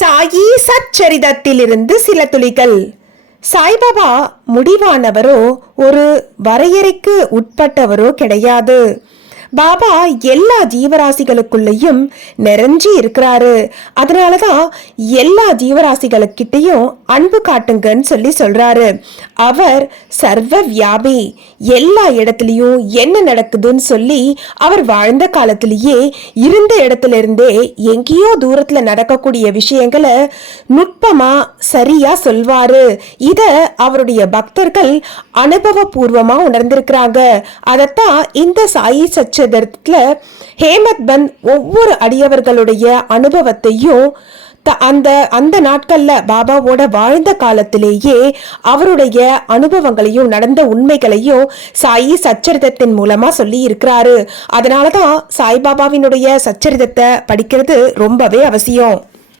சாயி சச்சரிதத்திலிருந்து சில துளிகள். சாய்பாபா முடிவானவரோ ஒரு வரையறைக்கு உட்பட்டவரோ கிடையாது. பாபா எல்லா ஜீவராசிகளுக்குள்ளேயும் நிறைஞ்சி இருக்கிறாரு. அதனாலதான் எல்லா ஜீவராசிகளுக்கிட்டையும் அன்பு காட்டுங்கன்னு சொல்றாரு. அவர் சர்வ வியாபி. எல்லா இடத்துலயும் என்ன நடக்குதுன்னு சொல்லி அவர் வாழ்ந்த காலத்திலேயே இருந்த இடத்துல இருந்தே எங்கேயோ தூரத்துல நடக்கக்கூடிய விஷயங்களை நுட்பமா சரியா சொல்வாரு. இத அவருடைய பக்தர்கள் அனுபவபூர்வமா உணர்ந்திருக்கிறாங்க. அதத்தான் இந்த சாயி சச்சரிதத்துல ஹேமத் பந்த் ஒவ்வொரு அடியவர்களுடைய அனுபவத்தையும் அந்த நாட்கள்ல பாபாவோட வாழ்ந்த காலத்திலேயே அவருடைய அனுபவங்களையும் நடந்த உண்மைகளையும் சாயி சச்சரிதத்தின் மூலமா சொல்லி இருக்கிறாரு. அதனாலதான் சாய்பாபாவினுடைய சச்சரிதத்தை படிக்கிறது ரொம்பவே அவசியம்.